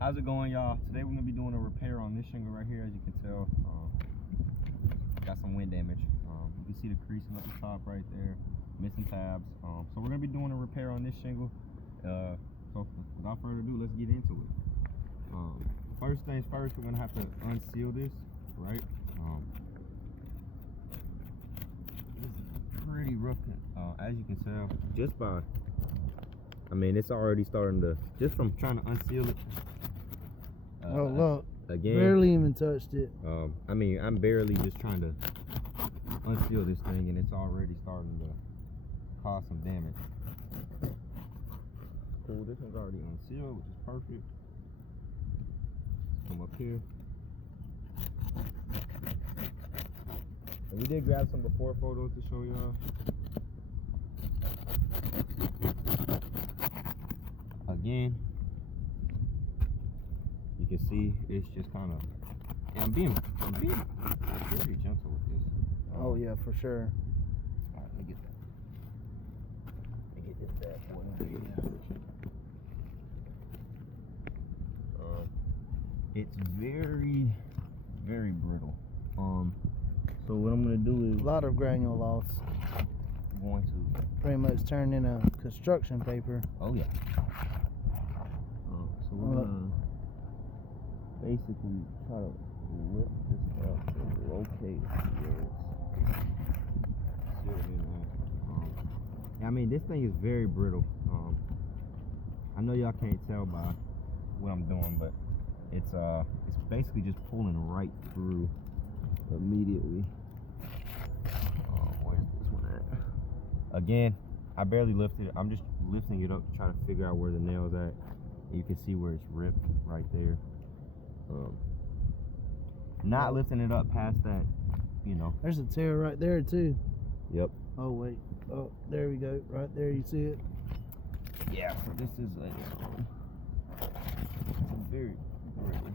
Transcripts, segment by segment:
How's it going, y'all? Today we're gonna be doing a repair on this shingle right here. As you can tell, got some wind damage. You can see the creasing up the top right there, missing tabs. So we're gonna be doing a repair on this shingle. So without further ado, let's get into it. First things first, we're gonna have to unseal this, right? This is pretty rough, as you can tell, just by. I mean, it's already starting to, just from trying to unseal it. Oh, look. Again. Barely even touched it. I mean, I'm barely just trying to unseal this thing, and it's already starting to cause some damage. Cool, this one's already unsealed, which is perfect. Come up here. And we did grab some before photos to show y'all. Again, you can see it's just kind of, and I'm being very gentle with this. Oh yeah, for sure. All right, let me get that. Let me get this bad boy. It's very, very brittle. So what I'm gonna do is A lot of granule loss. I'm going to Pretty much turned into construction paper. Oh yeah. So we're gonna basically try to lift this up and locate where it's sealed in there. I mean, this thing is very brittle. I know y'all can't tell by what I'm doing, but it's basically just pulling right through immediately. Where's this one at? Again, I barely lifted it. I'm just lifting it up to try to figure out where the nail's at. You can see where it's ripped right there. Not lifting it up past that, you know. There's a tear right there too. Yep. Oh wait. Oh, there we go. Right there, you see it? Yeah. So this is a very brittle.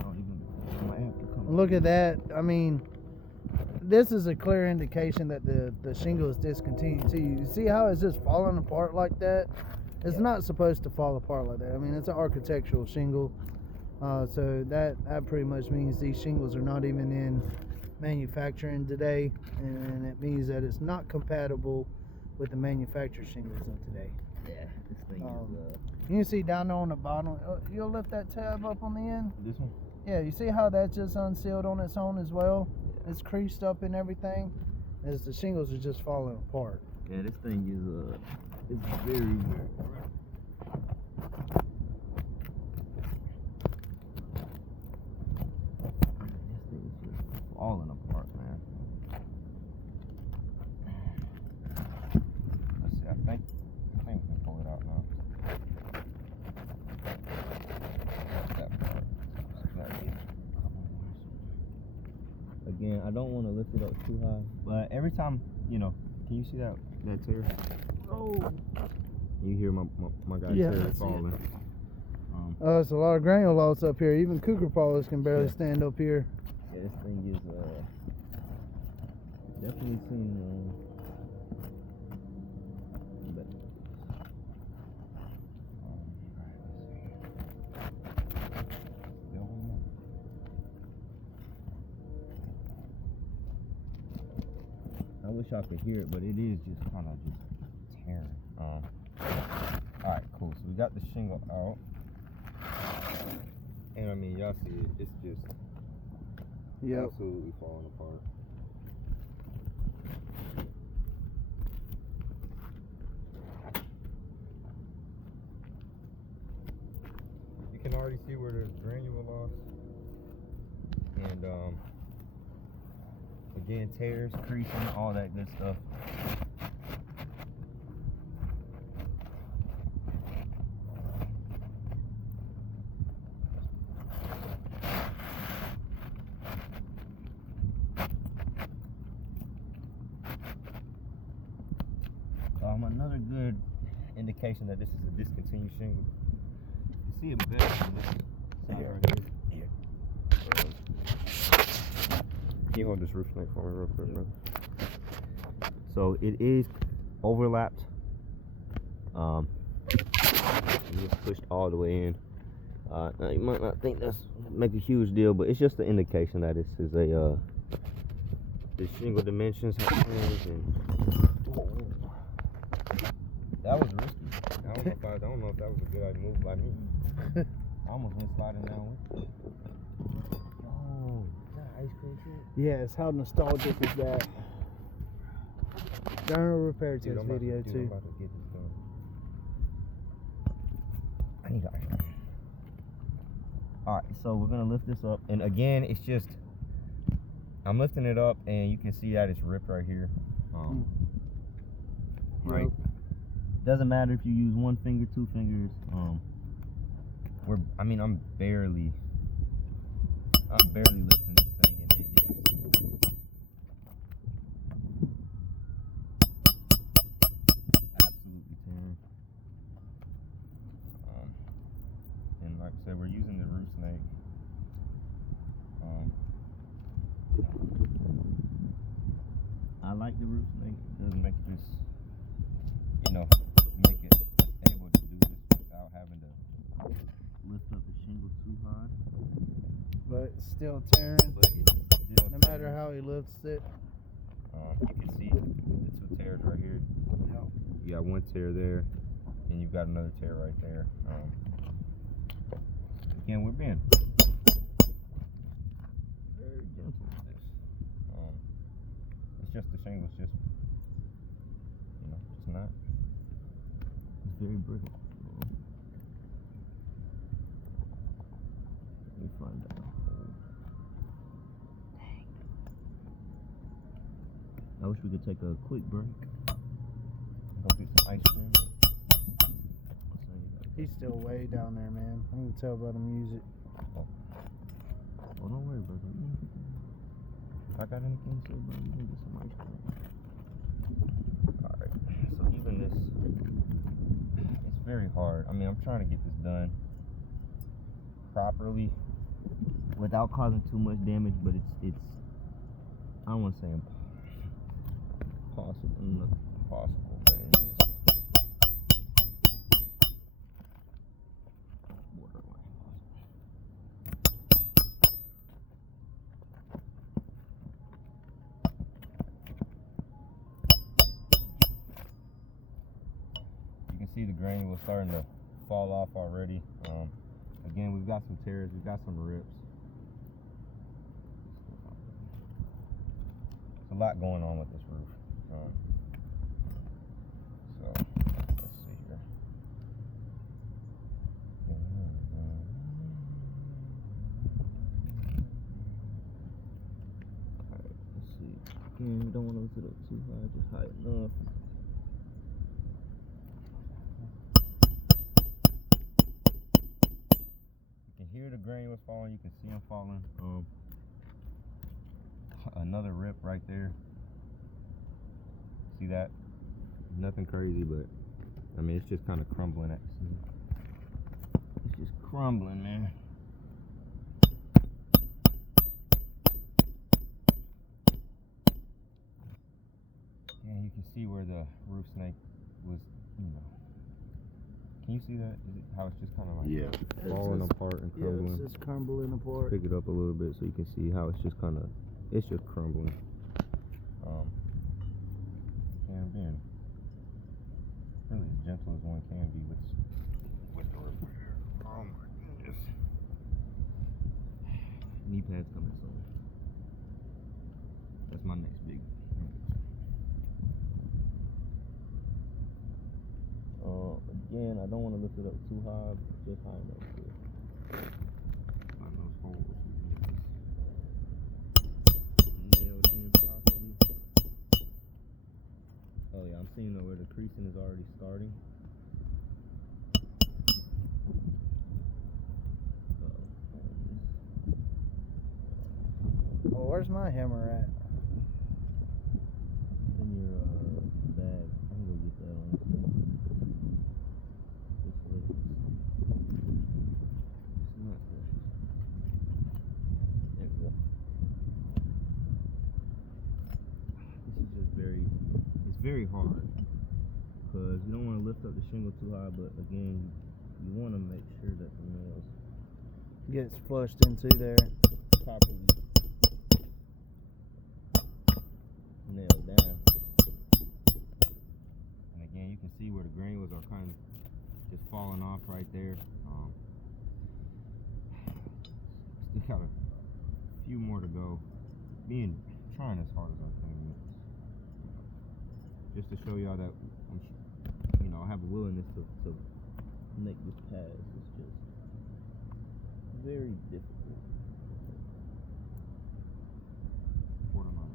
I might have to come. Look at that. I mean, this is a clear indication that the shingle is discontinued too. You see how it's just falling apart like that? It's not supposed to fall apart like that. I mean, it's an architectural shingle. So that pretty much means these shingles are not even in manufacturing today, and it means that it's not compatible with the manufactured shingles of today. Yeah, this thing is. You can see down there on the bottom. You'll lift that tab up on the end. This one? Yeah, you see how that's just unsealed on its own as well? Yeah. It's creased up and everything, as the shingles are just falling apart. Yeah, this thing is it's very, very rough. This thing is just falling apart, man. Let's see, I think we can pull it out now. That part. Again, I don't want to lift it up too high, but every time, you know, can you see that tear? Oh. You hear my guy tear falling. It's a lot of granule loss up here. Even cougar paws can barely stand up here. Yeah, this thing is definitely seen. I wish I could hear it, but it is just kind of just tearing. Alright, cool. So we got the shingle out. And I mean, y'all see it. It's just absolutely falling apart. You can already see where there's granule loss. And again, tears, creasing, all that good stuff. Another good indication that this is a discontinued shingle. You see it better on this side right here. Can you hold this roof snake for me real quick, brother? So it is overlapped. Just pushed all the way in. Now you might not think that's make a huge deal, but it's just an indication that this is a the shingle dimensions have changed. And that was risky. I don't know if that was a good move by me. I almost went sliding down with it. Oh, is that ice cream treat? Yes, how nostalgic is that? During a repair test video too. I'm about to get this done. I need an ice cream. Alright, so we're gonna lift this up, and again, it's just I'm lifting it up, and you can see that it's ripped right here. Right. Yep. Doesn't matter if you use 1 finger, 2 fingers. I'm barely lifting this thing, and it is absolutely tearing. And like I said, we're using the roof snake. I like the roof snake. It doesn't make this, make it able to do this without having to lift up the shingle too high. But it's still tearing. But it's still No matter how he lifts it. you can see the 2 tears right here. Yep. You got 1 tear there, and you've got another tear right there. Again, we're being very gentle with this. It's just the shingle's just not. It's very brittle. Let me find that hole. Dang. I wish we could take a quick break. Go get some ice cream. He's still way down there, man. I can tell by the music. Oh, don't worry, brother. If I got anything to say, bro, you can get some ice cream. Alright, so even this, it's very hard. I'm trying to get this done properly without causing too much damage, but it's I don't want to say impossible, but it is. See the granules starting to fall off already. Again, we've got some tears, we've got some rips. There's a lot going on with this roof. So let's see here. Alright, let's see. Again, we don't want to lift it up too high, just high enough. Hear the granules falling, you can see them falling. Another rip right there. See that? Nothing crazy, but it's just kind of crumbling at the seam. It's just crumbling, man. And you can see where the roof snake was, Can you see that? Is it how it's just kind of like falling apart and crumbling? Yes, it's crumbling apart. Pick it up a little bit so you can see how it's just kind of, it's just crumbling. And being really as gentle as one can be with the repair. Oh my goodness. Knee pads coming soon. That's my next big. Again, I don't want to lift it up too high, but just high enough to find those holes. Nailed in properly. Oh yeah, I'm seeing where the creasing is already starting. Oh, where's my hammer at? It's in your bag. I'm gonna go get that on. Very hard because you don't want to lift up the shingle too high, but again, you want to make sure that the nails gets flushed into there. Properly nailed down. And again, you can see where the granules are kind of just falling off right there. Still got a few more to go. Trying as hard as I can, just to show y'all that I have a willingness to make this pass. It's just very difficult. Borderline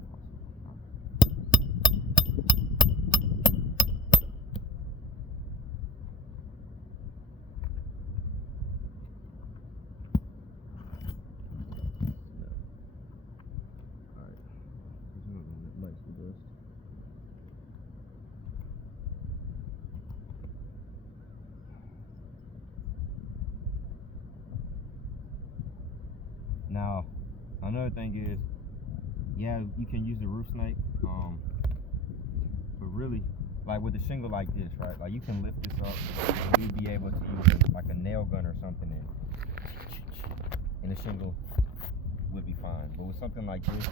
Now, another thing is, yeah, you can use the roof snake, but really, like with a shingle like this, right? Like you can lift this up, and you'd be able to use like a nail gun or something, and the shingle would be fine. But with something like this,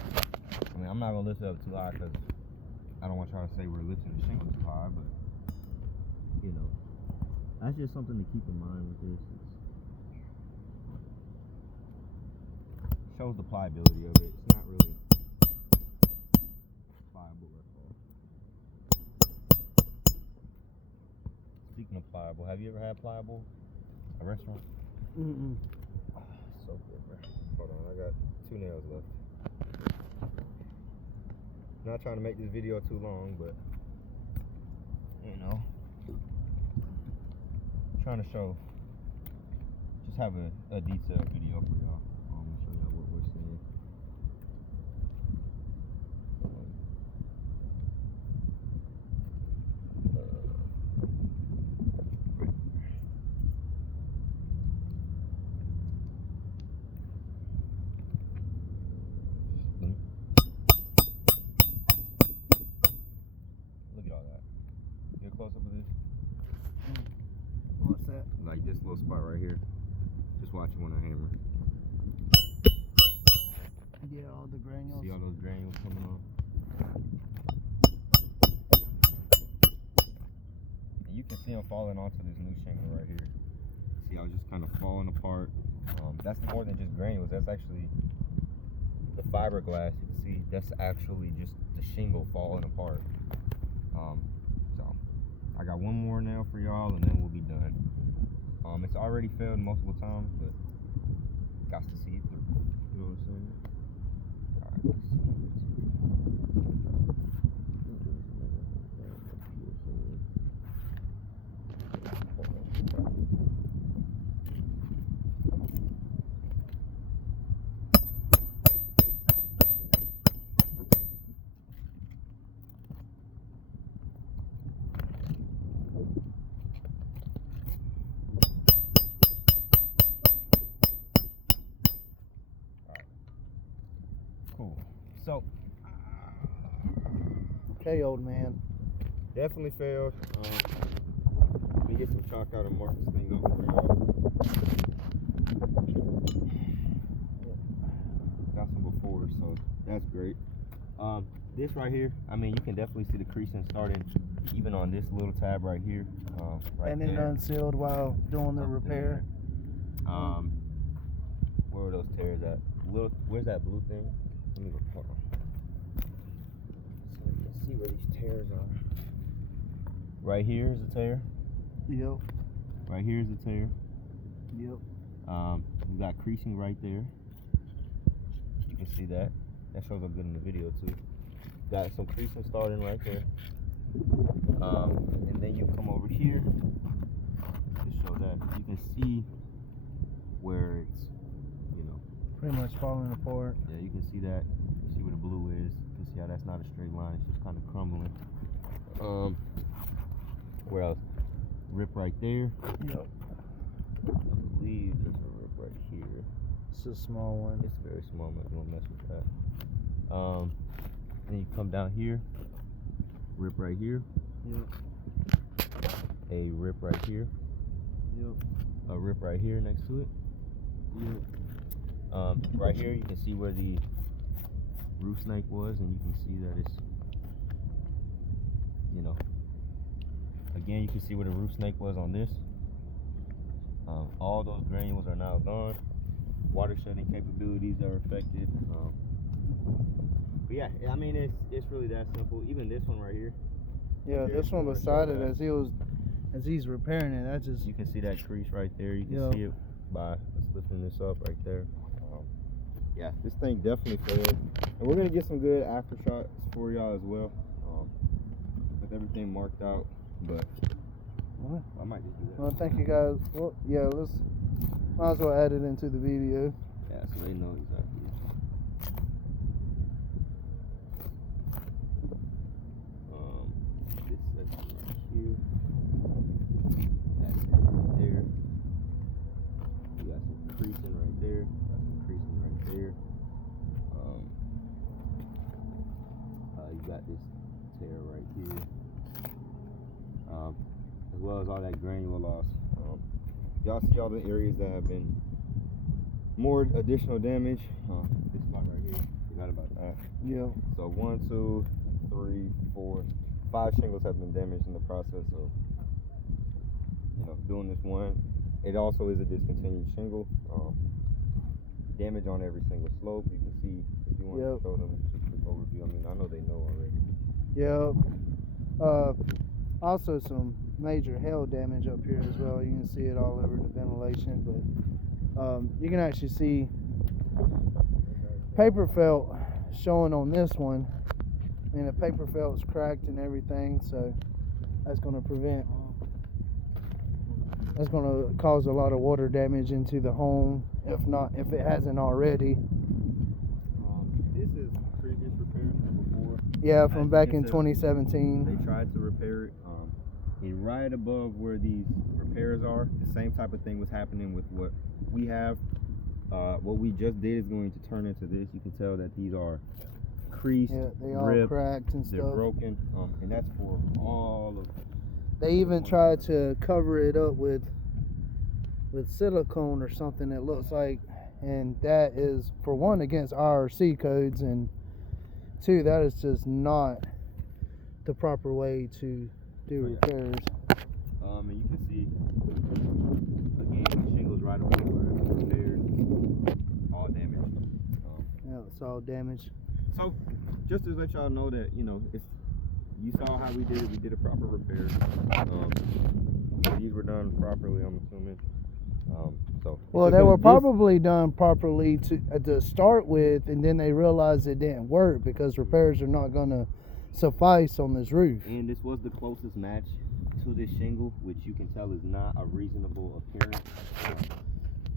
I mean, I'm not gonna lift it up too high because I don't want y'all to say we're lifting the shingle too high, but that's just something to keep in mind with this. Shows the pliability of it. It's not really pliable at all. Speaking of pliable, have you ever had pliable? A restaurant? Mm-mm. Oh, so good, bro. Hold on, I got 2 nails left. Not trying to make this video too long, but trying to show, just have a detailed video for y'all. Show y'all what we're seeing. Look at all that. Get a close up of this. What's that? Like this little spot right here. Just watch it when I hammer. Yeah, all the granules. See all those granules coming off? And you can see them falling onto this new shingle right here. See how it's just kind of falling apart. That's more than just granules. That's actually the fiberglass. You can see that's actually just the shingle falling apart. So I got one more nail for y'all and then we'll be done. It's already failed multiple times, but got to see it through. You know what I'm saying? Alright, let's see. Cool. So, Okay, old man. definitely failed. Let me get some chalk out and mark this thing over for y'all. Got some before, so that's great. This right here, I mean, you can definitely see the creasing starting even on this little tab right here. Right And it there. unsealed while doing the Up repair. there. Where are those tears at? Where's that blue thing? Let me look. Hold on. So let's see where these tears are. Right here is a tear. Yep. Right here is a tear. Yep. We got creasing right there. You can see that. That shows up good in the video too. Got some creasing starting right there. And then you come over here to show that. You can see where it's, Pretty much falling apart. yeah, you can see that. You see where the blue is. You can see how that's not a straight line. It's just kind of crumbling. Where else? Rip right there. Yep. I believe there's a rip right here. It's a small one. It's very small. I'm not gonna mess with that. Then you come down here. Rip right here. Yep. A rip right here. Yep. A rip right here next to it. Right here you can see where the roof snake was, and you can see that it's, you know, again, you can see where the roof snake was on this. All those granules are now gone. Water shedding capabilities are affected. But yeah, I mean, it's really that simple. Even this one right here. Yeah, Here, this one you wanna beside show it that? as he's repairing it, that just You can see that crease right there. You can Yeah. see it by us lifting this up right there. Yeah, this thing definitely failed, and we're gonna get some good aftershocks for y'all as well, with everything marked out. But Well, I might just do that. well, thank you guys. Well, yeah, might as well add it into the video. Yeah, so they know exactly. This section right here. That's it right there. You got some creasing right there. Got some creasing right there. You got this tear right here. As well as all that granular loss. Y'all see all the areas that have been more additional damage. This spot right here. Forgot about that. Yeah. So 1, 2, 3, 4, 5 shingles have been damaged in the process of, you know, doing this one. It also is a discontinued shingle. Damage on every single slope. You can see if you want to show them just a quick overview. I mean, I know they know already. Yeah. Also some major hail damage up here as well. You can see it all over the ventilation, but you can actually see paper felt showing on this one. I mean, the paper felt's cracked and everything, so that's going to cause a lot of water damage into the home, if it hasn't already. This is previous repairs from before. Yeah, from As back you can in tell, 2017. They tried to repair it. And right above where these repairs are, the same type of thing was happening with what we have. What we just did is going to turn into this. You can tell that these are creased, Yeah, they all ripped, cracked and they're stuff. broken, and that's for all of. They even tried to cover it up with silicone or something, it looks like, and that is, for one, against IRC codes, and two, that is just not the proper way to do repairs. And you can see again the shingles right away where it was repaired, all damaged. Yeah, it's all damaged. So just to let y'all know that, you know, you saw how we did it. We did a proper repair. These were done properly, I'm assuming. Well, they were probably done properly to start with, and then they realized it didn't work because repairs are not going to suffice on this roof. And this was the closest match to this shingle, which you can tell is not a reasonable appearance.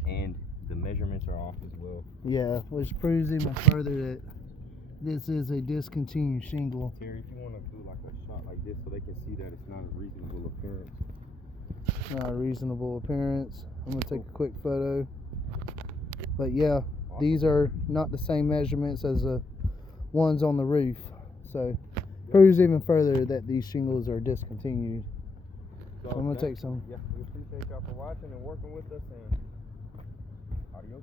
And the measurements are off as well. Yeah, which proves even further that this is a discontinued shingle. Terry, if you want to do like a shot like this so they can see that it's not a reasonable appearance. Not a reasonable appearance. I'm gonna take a quick photo. But yeah, these are not the same measurements as the ones on the roof. So proves even further that these shingles are discontinued. So I'm gonna take some. Yeah, we appreciate y'all for watching and working with us, and adios.